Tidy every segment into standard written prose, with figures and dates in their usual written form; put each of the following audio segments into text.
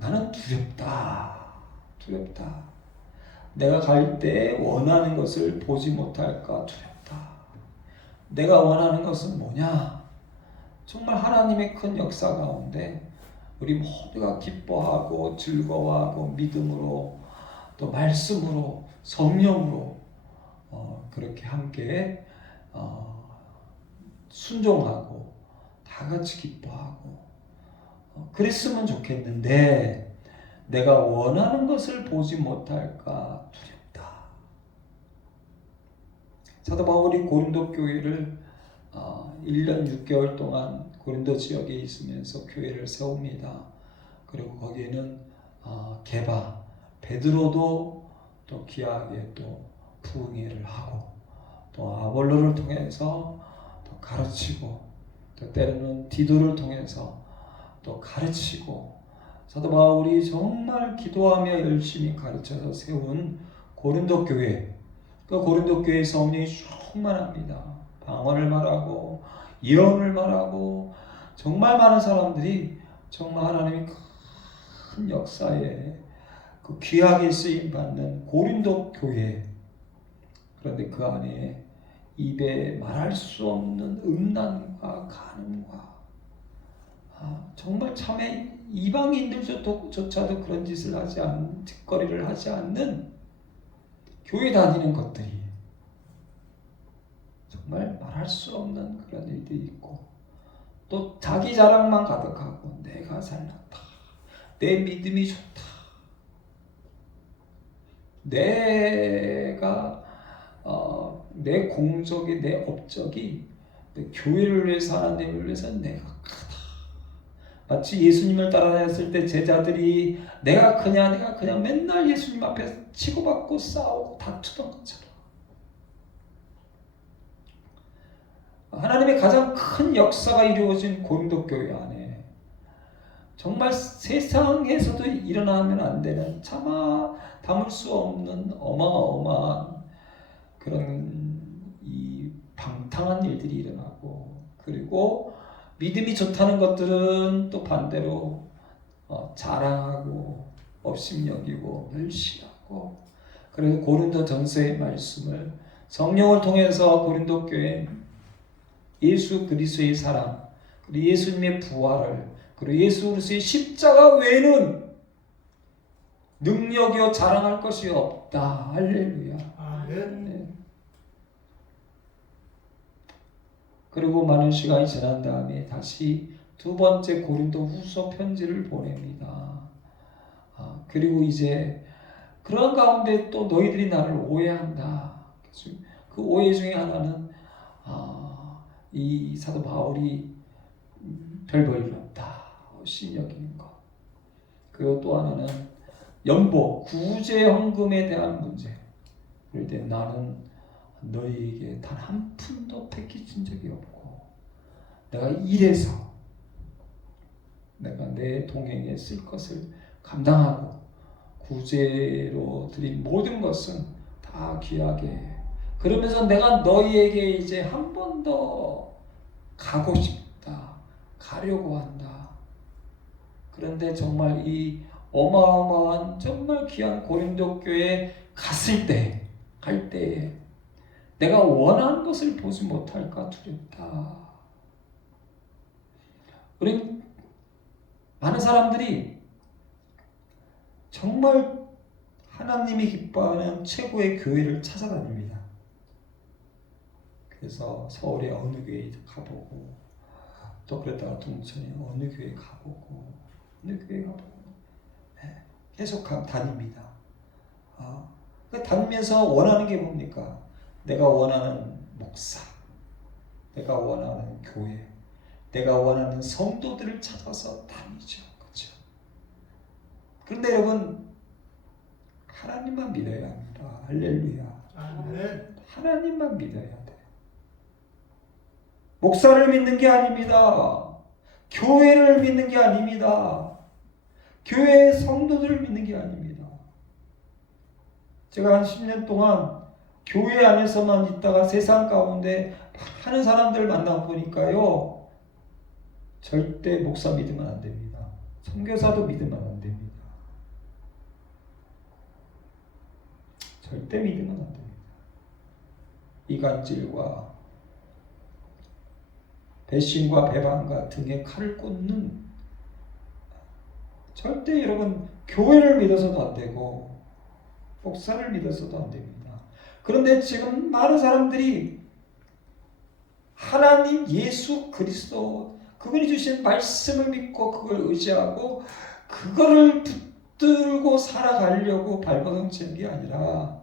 나는 두렵다. 내가 갈 때 원하는 것을 보지 못할까 두렵다. 내가 원하는 것은 뭐냐? 정말 하나님의 큰 역사 가운데 우리 모두가 기뻐하고 즐거워하고 믿음으로 또 말씀으로 성령으로 그렇게 함께 순종하고 다 같이 기뻐하고 그랬으면 좋겠는데 내가 원하는 것을 보지 못할까 두렵다. 사도 바울이 고린도 교회를 1년 6개월 동안 고린도 지역에 있으면서 교회를 세웁니다. 그리고 거기에는 게바, 베드로도 또 귀하게 또 부흥회를 하고 또 아볼로를 통해서 또 가르치고 또 때로는 디도를 통해서 또 가르치고 사도 바울이 정말 기도하며 열심히 가르쳐서 세운 고린도 교회, 그 고린도 교회 성령이 충만합니다. 방언을 말하고 예언을 말하고 정말 많은 사람들이 정말 하나님의 큰 역사에 그 귀하게 쓰임 받는 고린도 교회. 그런데 그 안에 입에 말할 수 없는 음란과 간음과 정말 참에 이방인들조차도 그런 짓을 하지 않는, 짓거리를 하지 않는 교회 다니는 것들이 정말 말할 수 없는 그런 일들이 있고 또 자기 자랑만 가득하고 내가 잘났다, 내 믿음이 좋다, 내가 내 공적이, 내 업적이 내 교회를 위해서, 하나님을 위해서 내가 크다. 마치 예수님을 따라다녔을 때 제자들이 내가 크냐 맨날 예수님 앞에 치고받고 싸우고 다투던 것처럼 하나님의 가장 큰 역사가 이루어진 고린도 교회 안에 정말 세상에서도 일어나면 안 되는 차마 담을 수 없는 어마어마한 그런 이 방탕한 일들이 일어나고, 그리고 믿음이 좋다는 것들은 또 반대로 자랑하고 업심여기고 멸시하고. 그래서 고린도 전서의 말씀을 성령을 통해서 고린도 교회 예수 그리스도의 사랑, 그리고 예수님의 부활을, 그리고 예수 그리스도의 십자가 외에는 능력이요 자랑할 것이 없다. 할렐루야. 아멘. 네. 그리고 많은 시간이 지난 다음에 다시 두 번째 고린도 후서 편지를 보냅니다. 그리고 이제 그런 가운데 또 너희들이 나를 오해한다. 그 오해 중에 하나는 이 사도 바울이 별 볼일 없다, 신여기는 것. 그리고 또 하나는 연보, 구제 헌금에 대한 문제. 그럴 때 나는 너희에게 단 한 푼도 베끼친 적이 없고 내가 일해서 내가 내 동행에 쓸 것을 감당하고 구제로 드린 모든 것은 다 귀하게, 그러면서 내가 너희에게 이제 한 번 더 가고 싶다, 가려고 한다. 그런데 정말 이 어마어마한 정말 귀한 고린도 교회에 갈 때에 내가 원하는 것을 보지 못할까 두렵다. 우리 많은 사람들이 정말 하나님이 기뻐하는 최고의 교회를 찾아다닙니다. 그래서 서울에 어느 교회에 가보고 또 그랬다가 동천에 어느 교회에 가보고 어느 교회에 가보고 계속 다닙니다. 다니면서 원하는 게 뭡니까? 내가 원하는 목사, 내가 원하는 교회, 내가 원하는 성도들을 찾아서 다니죠. 그렇죠? 그런데 여러분, 하나님만 믿어야 합니다. 할렐루야. 아멘. 하나님만 믿어야 돼. 목사를 믿는 게 아닙니다. 교회를 믿는 게 아닙니다. 교회의 성도들을 믿는 게 아닙니다. 제가 한 10년 동안 교회 안에서만 있다가 세상 가운데 많은 사람들을 만나보니까요, 절대 목사 믿으면 안 됩니다. 선교사도 믿으면 안 됩니다. 절대 믿으면 안 됩니다. 이간질과 배신과 배반과 등에 칼을 꽂는, 절대 여러분 교회를 믿어서도 안 되고 목사를 믿어서도 안 됩니다. 그런데 지금 많은 사람들이 하나님 예수 그리스도 그분이 주신 말씀을 믿고 그걸 의지하고 그거를 붙들고 살아가려고 발버둥치는 게 아니라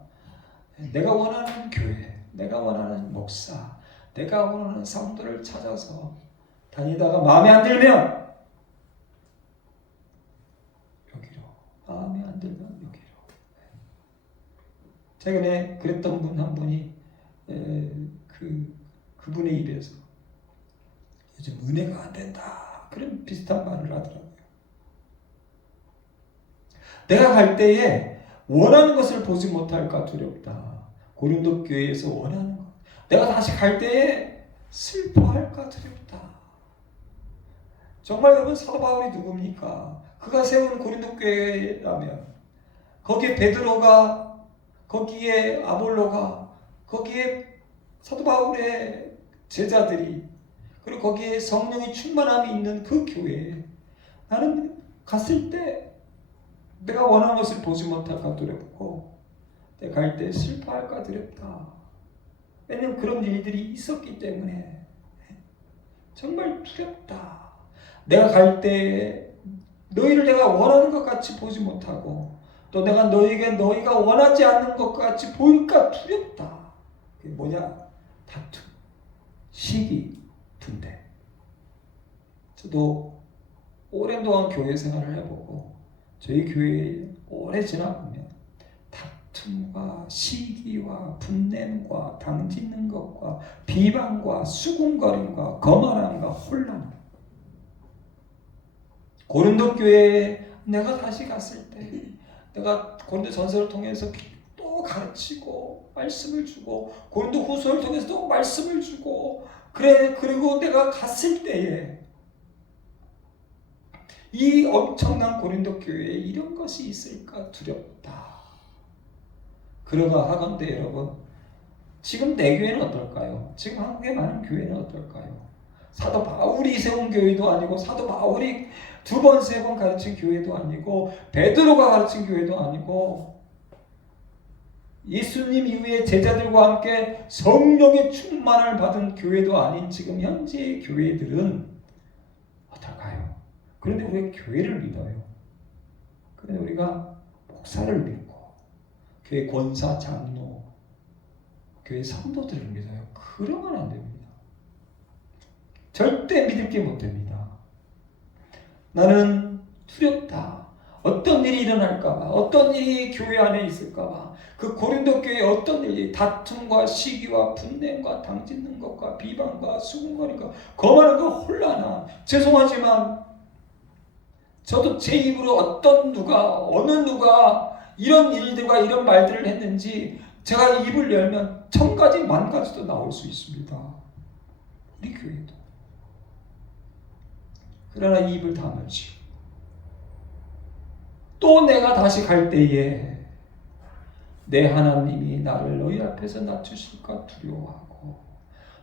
내가 원하는 교회, 내가 원하는 목사, 내가 원하는 성도를 찾아서 다니다가 마음에 안 들면 여기로, 마음에 안 들면 여기로. 최근에 그랬던 분 한 분이 그분의 입에서 요즘 은혜가 안 된다 그런 비슷한 말을 하더라고요. 내가 갈 때에 원하는 것을 보지 못할까 두렵다. 고린도 교회에서 원하는 것, 내가 다시 갈 때에 슬퍼할까 두렵다. 정말 여러분, 사도 바울이 누굽니까? 그가 세운 고린도 교회라면 거기에 베드로가, 거기에 아볼로가, 거기에 사도 바울의 제자들이, 그리고 거기에 성령의 충만함이 있는 그 교회에 나는 갔을 때 내가 원하는 것을 보지 못할까 두렵고 내가 갈 때 슬퍼할까 두렵다. 왜냐하면 그런 일들이 있었기 때문에 정말 두렵다. 내가 갈 때 너희를 내가 원하는 것 같이 보지 못하고 또 내가 너희에게 너희가 원하지 않는 것 같이 보일까 두렵다. 그게 뭐냐? 다툼, 시기, 분대. 저도 오랜 동안 교회 생활을 해보고 저희 교회에 오래 지나보면 다툼과 시기와 분냄과 당짓는 것과 비방과 수군거림과 거만함과 혼란. 고린도 교회에 내가 다시 갔을 때 내가 고린도 전서를 통해서 또 가르치고 말씀을 주고 고린도 후서를 통해서 또 말씀을 주고 그리고 내가 갔을 때에 이 엄청난 고린도 교회에 이런 것이 있을까 두렵다. 그러가 하건대 여러분, 지금 내 교회는 어떨까요? 지금 한국의 많은 교회는 어떨까요? 사도 바울이 세운 교회도 아니고 사도 바울이 2번, 3번 가르친 교회도 아니고 베드로가 가르친 교회도 아니고 예수님 이후에 제자들과 함께 성령의 충만을 받은 교회도 아닌 지금 현재의 교회들은 어떨까요? 그런데 우리가 교회를 믿어요. 그런데 우리가 목사를 믿고 교회 권사, 장로, 교회 성도들을 믿어요. 그러면 안 됩니다. 절대 믿을 게 못 됩니다. 나는 두렵다. 어떤 일이 일어날까봐, 어떤 일이 교회 안에 있을까봐, 그 고린도 교회에 어떤 일이, 다툼과 시기와 분냄과 당짓는 것과 비방과 수군거리가 거만함과 혼란아. 죄송하지만 저도 제 입으로 어느 누가 이런 일들과 이런 말들을 했는지 제가 입을 열면 1000가지, 10,000가지도 나올 수 있습니다. 우리 교회도. 그러나 입을 다물지. 또 내가 다시 갈 때에 내 하나님이 나를 너희 앞에서 낮추실까 두려워하고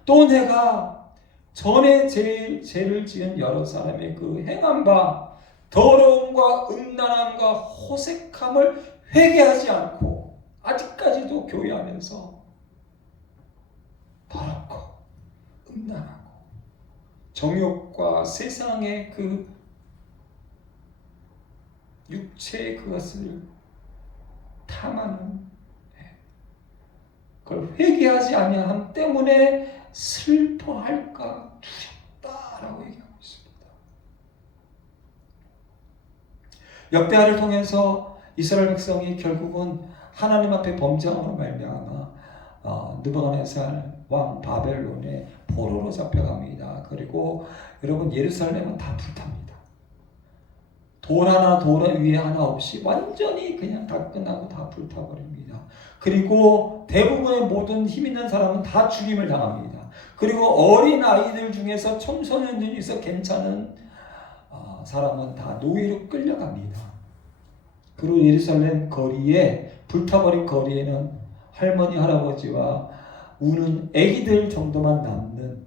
또 내가 전에 죄를 지은 여러 사람의 그 행한 바 더러움과 음란함과 호색함을 회개하지 않고 아직까지도 교회 안에서 더럽고 음란하고 정욕과 세상의 그 육체의 그것을 탐하는 그걸 회개하지 아니함 때문에 슬퍼할까 두렵다라고 얘기하고 있습니다. 역대하를 통해서 이스라엘 백성이 결국은 하나님 앞에 범죄함으로 말미암아 느부갓네살 왕 바벨론의 포로로 잡혀갑니다. 그리고 여러분 예루살렘은 다 불탑니다. 돌 위에 하나 없이 완전히 그냥 다 끝나고 다 불타버립니다. 그리고 대부분의 모든 힘 있는 사람은 다 죽임을 당합니다. 그리고 어린 아이들 중에서 청소년 중에서 괜찮은 사람은 다 노예로 끌려갑니다. 그 그리고 예루살렘 거리에, 불타버린 거리에는 할머니 할아버지와 우는 아기들 정도만 남는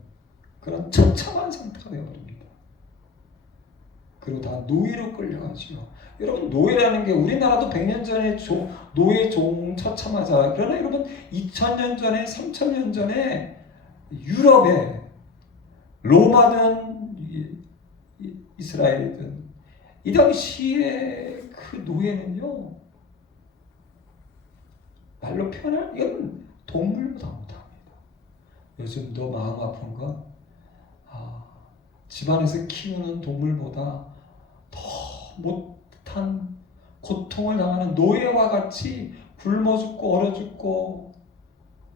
그런 처참한 상태가 되어버립니다. 그리고 다 노예로 끌려가죠. 여러분, 노예라는 게 우리나라도 100년 전에 노예 종 처참하자. 그러나 여러분, 2000년 전에 3000년 전에 유럽에 로마든 이스라엘이든 이 당시에 그 노예는요, 말로 표현할, 이건 동물보다 못합니다. 요즘도 마음 아픈 건 집안에서 키우는 동물보다 더 못한 고통을 당하는 노예와 같이 굶어 죽고 얼어 죽고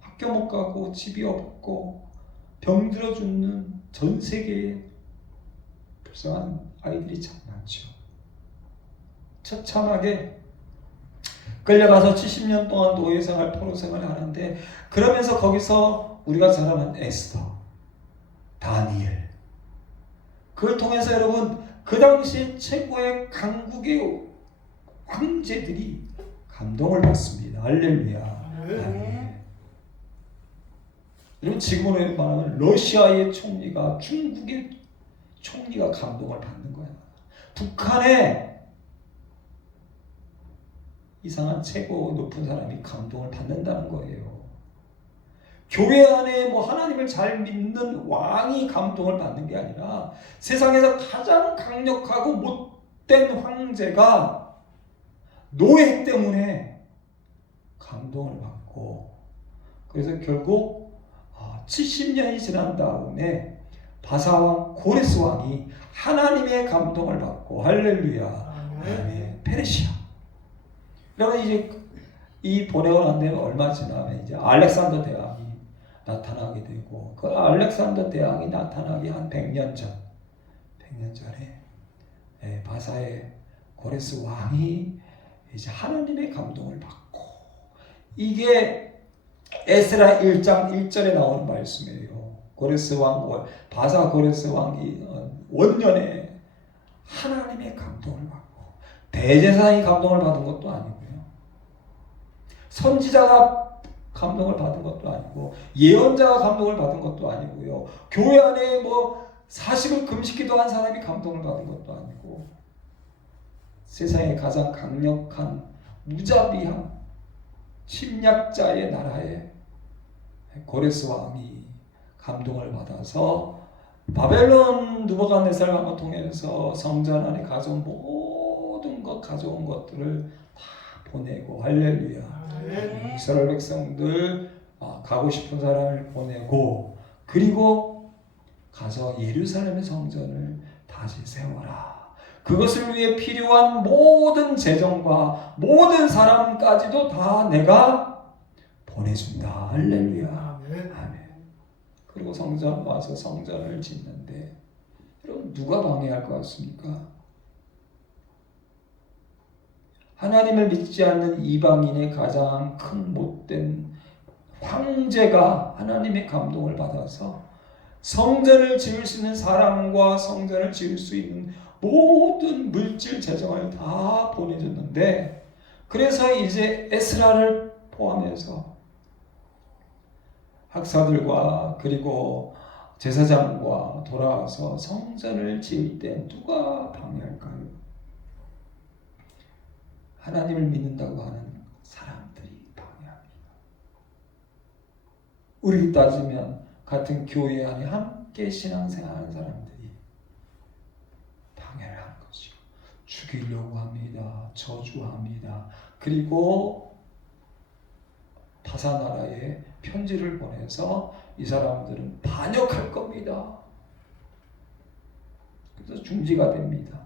학교 못 가고 집이 없고 병들어 죽는 전 세계에 불쌍한 아이들이 참 많죠. 처참하게 끌려가서 70년 동안 노예생활, 포로생활을 하는데, 그러면서 거기서 우리가 잘 아는 에스더, 다니엘, 그걸 통해서 여러분, 그 당시 최고의 강국의 황제들이 감동을 받습니다. 할렐루야. 네. 여러분, 지금으로 말하면 러시아의 총리가, 중국의 총리가 감동을 받는 거야. 북한의 이상한 최고 높은 사람이 감동을 받는다는 거예요. 교회 안에 하나님을 잘 믿는 왕이 감동을 받는 게 아니라 세상에서 가장 강력하고 못된 황제가 노예 때문에 감동을 받고, 그래서 결국 70년이 지난 다음에 바사왕 고레스 왕이 하나님의 감동을 받고, 할렐루야, 아멘. 페르시아. 그러면 이제 이 보내고 난 다음에 얼마 지나면 이제 알렉산더 대왕이 나타나게 되고, 그 알렉산더 대왕이 나타나기 한 100년 전에 바사의 고레스 왕이 이제 하나님의 감동을 받고, 이게 에스라 1장 1절에 나오는 말씀이에요. 고레스 왕, 바사 고레스 왕이 원년에 하나님의 감동을 받고, 대제사장이 감동을 받은 것도 아니고요, 선지자가 감동을 받은 것도 아니고, 예언자가 감동을 받은 것도 아니고요, 교회 안에 40일 금식기도 한 사람이 감동을 받은 것도 아니고, 세상에 가장 강력한 무자비한 침략자의 나라에 고레스 왕이 감동을 받아서 바벨론 느부갓네살 왕을 통해서 성전 안에 가져온 모든 것, 가져온 것들을 다 보내고, 할렐루야. 이스라엘 백성들 가고 싶은 사람을 보내고, 그리고 가서 예루살렘의 성전을 다시 세워라. 그것을 위해 필요한 모든 재정과 모든 사람까지도 다 내가 보내준다. 할렐루야. 아멘. 그리고 성전 와서 성전을 짓는데, 여러분, 누가 방해할 것 같습니까? 하나님을 믿지 않는 이방인의 가장 큰 못된 황제가 하나님의 감동을 받아서 성전을 지을 수 있는 사람과 성전을 지을 수 있는 모든 물질 재정을 다 보내줬는데, 그래서 이제 에스라를 포함해서 학사들과 그리고 제사장과 돌아와서 성전을 지을 때 누가 방해할까요? 하나님을 믿는다고 하는 사람들이 방해합니다. 우리 따지면 같은 교회 안에 함께 신앙생활하는 사람들이 방해를 하는 거죠. 죽이려고 합니다. 저주합니다. 그리고 바사나라에 편지를 보내서 이 사람들은 반역할 겁니다. 그래서 중지가 됩니다.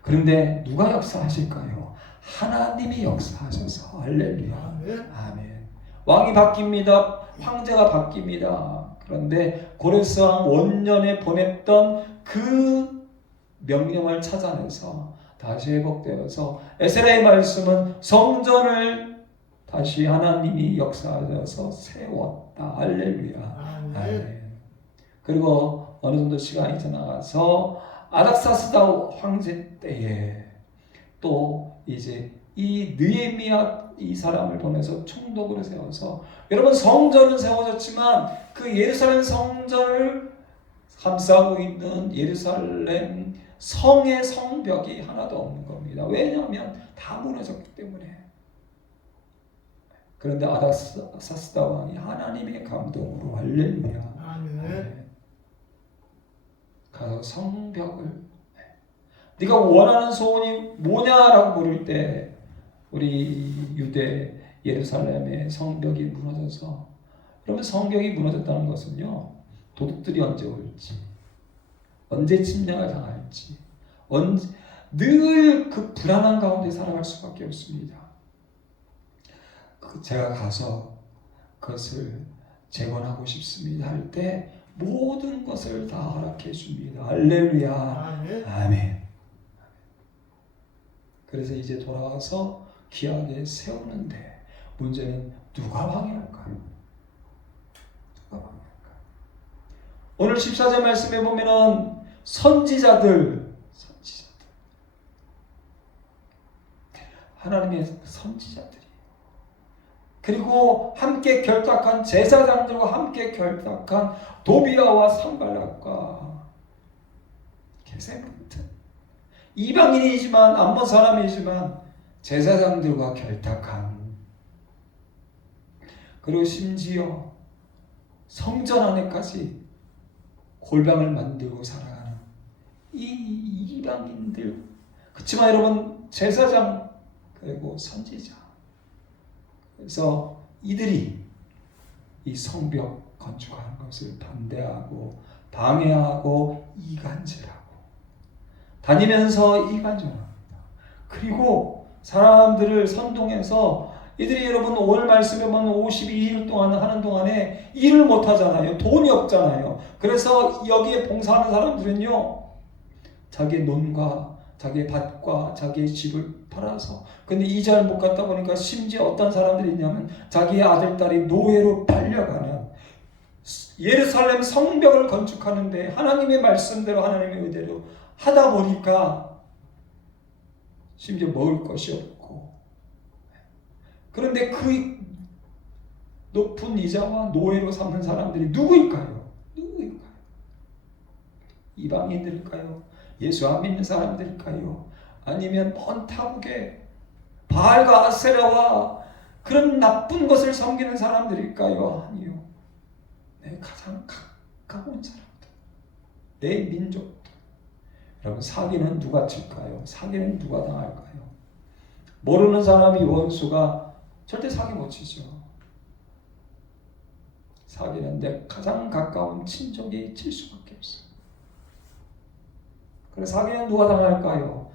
그런데 누가 역사하실까요? 하나님이 역사하셔서, 할렐루야. 아멘. 왕이 바뀝니다. 황제가 바뀝니다. 그런데 고레스 왕 원년에 보냈던 그 명령을 찾아내서 다시 회복되어서 에스라의 말씀은 성전을 다시 하나님이 역사하셔서 세웠다. 할렐루야. 아멘. 그리고 어느 정도 시간이 지나가서 아닥사스다 황제 때에 또 이제 이 느헤미야 이 사람을 보내서 총독으로 세워서, 여러분 성전은 세워졌지만 그 예루살렘 성전을 감싸고 있는 예루살렘 성의 성벽이 하나도 없는 겁니다. 왜냐하면 다 무너졌기 때문에. 그런데 아닥사스다 왕이 하나님의 감동으로, 할렐루야, 아멘. 가서 성벽을, 네가 원하는 소원이 뭐냐라고 물을 때 우리 유대 예루살렘의 성벽이 무너져서, 그러면 성벽이 무너졌다는 것은요, 도둑들이 언제 올지, 언제 침략을 당할지, 언제 늘 그 불안한 가운데 살아갈 수밖에 없습니다. 제가 가서 그것을 재건하고 싶습니다 할 때 모든 것을 다 허락해 줍니다. 할렐루야. 아멘. 아멘. 그래서 이제 돌아와서 귀하게 세우는데 문제는 누가 방해할까요? 누가 방해할까요? 오늘 14절 말씀에 보면은 선지자들, 하나님의 선지자들이, 그리고 함께 결탁한 제사장들과 함께 결탁한 도비아와 산발락과 게셈부터, 이방인이지만 암몬 사람이지만 제사장들과 결탁한, 그리고 심지어 성전 안에까지 골방을 만들고 살아가는 이 이방인들. 그렇지만 여러분, 제사장 그리고 선지자, 그래서 이들이 이 성벽 건축하는 것을 반대하고 방해하고 이간질하고 다니면서 이간질합니다. 그리고 사람들을 선동해서, 이들이 여러분 오늘 말씀에 보면 52일 동안 하는 동안에 일을 못 하잖아요. 돈이 없잖아요. 그래서 여기에 봉사하는 사람들은요, 자기의 논과 자기의 밭과 자기의 집을 팔아서, 근데 이자를 못 갖다 보니까 심지어 어떤 사람들이 있냐면 자기의 아들, 딸이 노예로 팔려가는, 예루살렘 성벽을 건축하는데 하나님의 말씀대로 하나님의 의대로 하다 보니까 심지어 먹을 것이 없고, 그런데 그 높은 이자와 노예로 삼는 사람들이 누구일까요? 누구일까요? 이방인들일까요? 예수 안 믿는 사람들일까요? 아니면 먼 타국에 바알과 아세라와 그런 나쁜 것을 섬기는 사람들일까요? 아니요. 내 가장 가까운 사람들, 내 민족들. 여러분, 사기는 누가 칠까요? 사기는 누가 당할까요? 모르는 사람이 원수가 절대 사기 못 치죠. 사기는 내 가장 가까운 친족이 칠 수밖에 없어요. 그래서 사기는 누가 당할까요?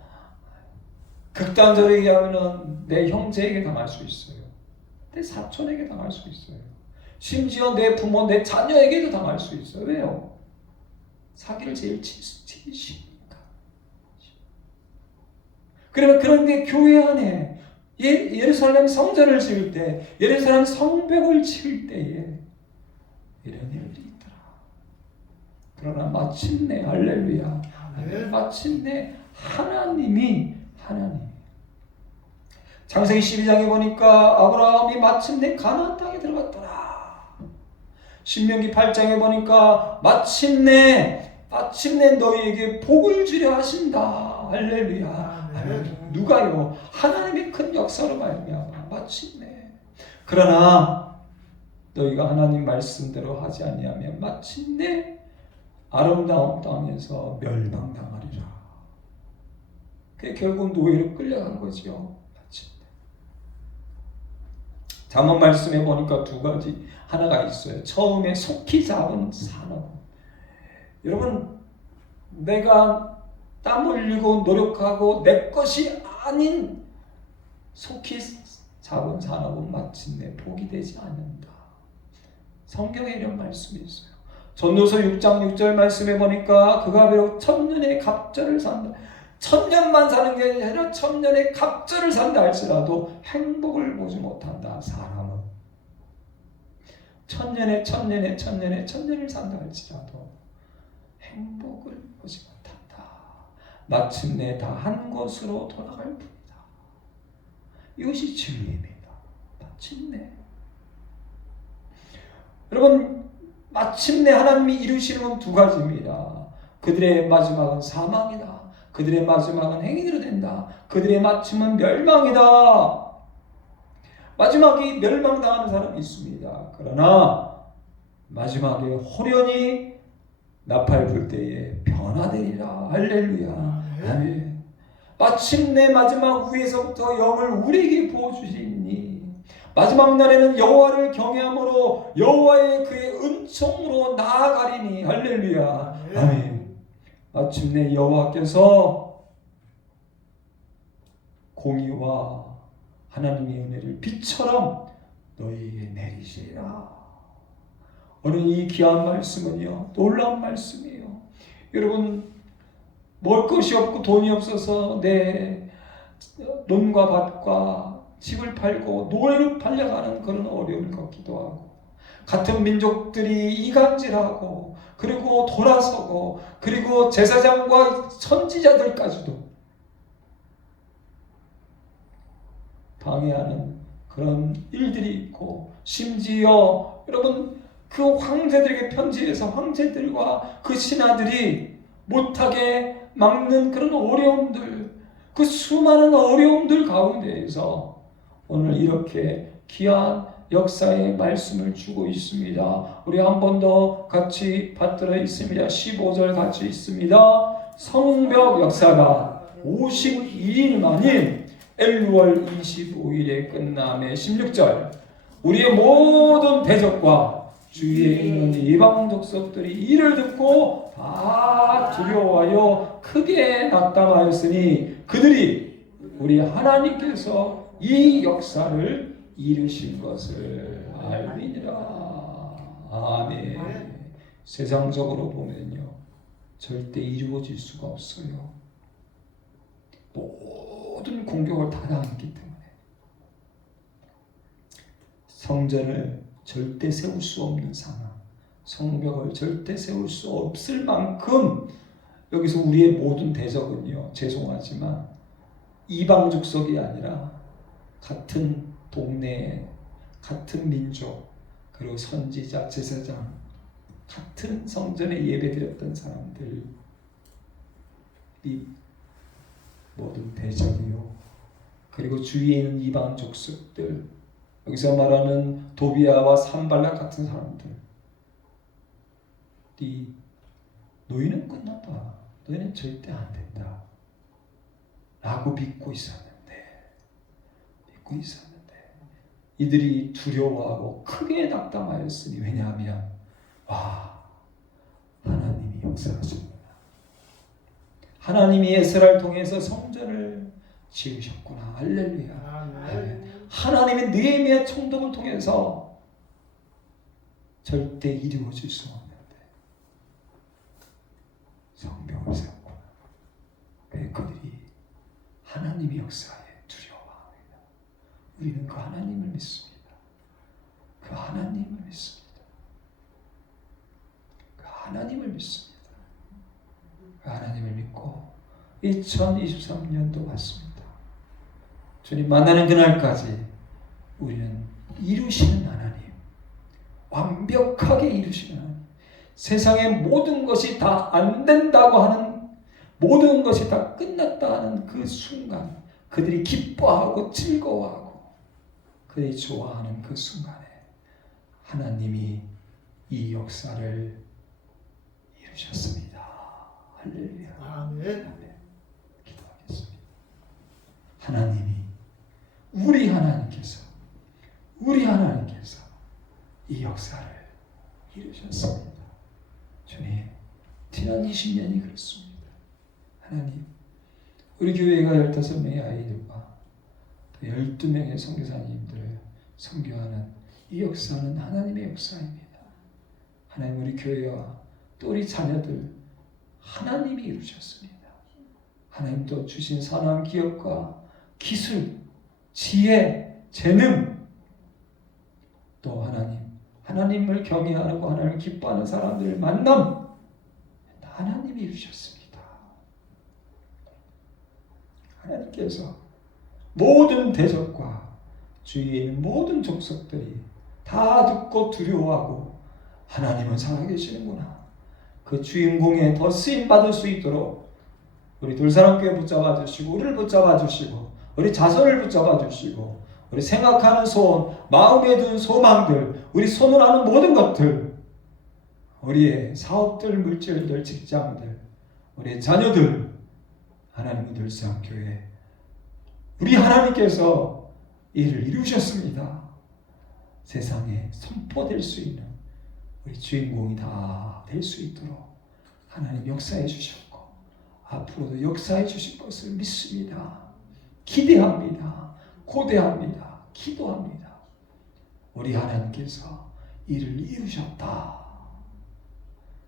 극단적으로 얘기하면 내 형제에게 당할 수 있어요. 내 사촌에게 당할 수 있어요. 심지어 내 부모, 내 자녀에게도 당할 수 있어요. 왜요? 사기를 제일 치시니까. 그러면 그런데 교회 안에 예루살렘 성전을 지을 때, 예루살렘 성벽을 지을 때에 이런 일들이 있더라. 그러나 마침내, 할렐루야, 마침내 하나님 창세기 12장에 보니까 아브라함이 마침내 가나안 땅에 들어갔더라. 신명기 8장에 보니까 마침내 너희에게 복을 주려 하신다. 할렐루야. 누가요? 하나님의 큰 역사로 말미암아 마침내. 그러나 너희가 하나님 말씀대로 하지 아니하면 마침내 아름다운 땅에서 멸망당하리라. 그게 결국 노예로 끌려간 거죠. 마침내. 잠언 말씀에 보니까 두 가지 하나가 있어요. 처음에 속히 잡은 산업. 여러분, 내가 땀 흘리고 노력하고 내 것이 아닌 속히 잡은 산업은 마침내 복이 되지 않는다. 성경에 이런 말씀이 있어요. 전도서 6장 6절 말씀에 보니까 그가 비록 천년의 갑절을 산다. 천년만 사는 게 아니라 천년의 갑절을 산다 할지라도 행복을 보지 못한다. 사람은 천년을 산다 할지라도 행복을 보지 못한다. 마침내 다 한 곳으로 돌아갈 뿐이다. 이것이 진리입니다. 마침내. 여러분, 마침내 하나님이 이루시는 건 두 가지입니다. 그들의 마지막은 사망이다. 그들의 마지막은 행인으로 된다. 그들의 마침은 멸망이다. 마지막이 멸망당하는 사람이 있습니다. 그러나 마지막에 호련히 나팔 불 때에 변화되리라. 할렐루야. 아멘. 마침내 마지막 위에서부터 영을 우리에게 부어주시니 마지막 날에는 여호와를 경외함으로 여호와의 그의 은총으로 나아가리니. 할렐루야. 아멘. 마침내 여호와께서 공의와 하나님의 은혜를 빛처럼 너희에게 내리시리라. 오늘 이 귀한 말씀은요, 놀라운 말씀이에요. 여러분, 먹을 것이 없고 돈이 없어서 내 논과 밭과 집을 팔고 노예로 팔려가는 그런 어려움을 겪기도 하고, 같은 민족들이 이간질하고, 그리고 돌아서고, 그리고 제사장과 선지자들까지도 방해하는 그런 일들이 있고, 심지어 여러분 그 황제들에게 편지해서 황제들과 그 신하들이 못하게 막는 그런 어려움들, 그 수많은 어려움들 가운데에서 오늘 이렇게 귀한 역사의 말씀을 주고 있습니다. 우리 한 번 더 같이 받들어 있습니다. 15절 같이 있습니다. 성벽 역사가 52일 만인 엘루월 25일에 끝남에 16절 우리의 모든 대적과 주위에 있는 이방 족속들이 이를 듣고 다 두려워하여 크게 낙담하였으니 그들이 우리 하나님께서 이 역사를 이루신 것을 알미니라. 아멘. 세상적으로 보면요, 절대 이루어질 수가 없어요. 모든 공격을 다 당했기 때문에 성전을 절대 세울 수 없는 상황, 성벽을 절대 세울 수 없을 만큼 여기서 우리의 모든 대적은요, 죄송하지만 이방 족속이 아니라 같은 동네, 같은 민족, 그리고 선지자, 제사장, 같은 성전에 예배드렸던 사람들이 모든 대적이요, 그리고 주위에 있는 이방 족속들, 여기서 말하는 도비아와 산발락 같은 사람들, 너희는 끝났다, 너희는 절대 안 된다 라고 믿고 있었는데 이들이 두려워하고 크게 낙담하였으니, 왜냐하면 하나님이 역사하셨구나, 하나님이 에스라를 통해서 성전을 지으셨구나. 할렐루야. 하나님이 느헤미야 총독을 통해서 절대 이루어질 수 없는데 성벽을 세웠구나. 왜 그들이 하나님의 역사에 두려워합니다. 우리는 그 하나님을 믿습니다. 그 하나님을 믿습니다. 그 하나님을 믿습니다. 그 하나님을 믿고 2023년도 왔습니다. 주님 만나는 그날까지 우리는 이루시는 하나님, 완벽하게 이루시는 하나님, 세상의 모든 것이 다 안 된다고 하는, 모든 것이 다 끝났다 하는 그 순간, 그들이 기뻐하고 즐거워하고 그들이 좋아하는 그 순간에 하나님이 이 역사를 이루셨습니다. 할렐루야. 아멘. 기도하겠습니다. 하나님이, 우리 하나님께서 이 역사를 이루셨습니다. 주님, 지난 20년이 그렇습니다. 하나님, 우리 교회가 15명의 아이들과 12명의 선교사님들을 선교하는 이 역사는 하나님의 역사입니다. 하나님, 우리 교회와 또 우리 자녀들 하나님이 이루셨습니다. 하나님도 주신 선한 기업과 기술, 지혜, 재능, 또 하나님을 경외하고 하나님을 기뻐하는 사람들을 만남, 하나님이 이루셨습니다. 하나님께서 모든 대적과 주위에 있는 모든 족속들이 다 듣고 두려워하고 하나님은 살아계시는구나. 그 주인공에 더 쓰임받을 수 있도록 우리 돌사람교회 붙잡아 주시고 우리를 붙잡아 주시고 우리 자손을 붙잡아 주시고 우리 생각하는 소원, 마음에 든 소망들, 우리 손을 하는 모든 것들, 우리의 사업들, 물질들, 직장들, 우리의 자녀들, 하나님의 돌사람교회 우리 하나님께서 이를 이루셨습니다. 세상에 선포될 수 있는 우리 주인공이 다 될 수 있도록 하나님 역사해 주셨고 앞으로도 역사해 주실 것을 믿습니다. 기대합니다. 고대합니다. 기도합니다. 우리 하나님께서 이를 이루셨다.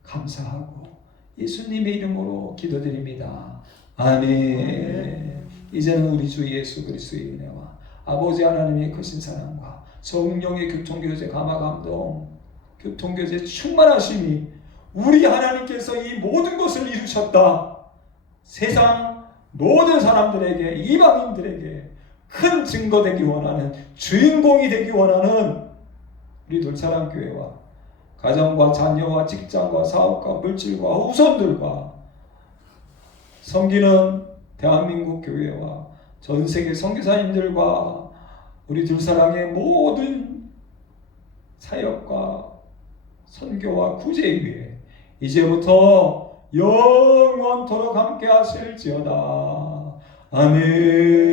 감사하고 예수님의 이름으로 기도드립니다. 아멘. 이제는 우리 주 예수 그리스도의 은혜와 아버지 하나님의 크신 사랑과 성령의 교통교제 감화감동 교통교제 충만하심이 우리 하나님께서 이 모든 것을 이루셨다. 세상 모든 사람들에게 이방인들에게 큰 증거 되기 원하는 주인공이 되기 원하는 우리 돌사람교회와 가정과 자녀와 직장과 사업과 물질과 후손들과 섬기는 대한민국 교회와 전 세계 선교사님들과 우리 둘사랑의 모든 사역과 선교와 구제를 위해 이제부터 영원토록 함께 하실지어다. 아멘.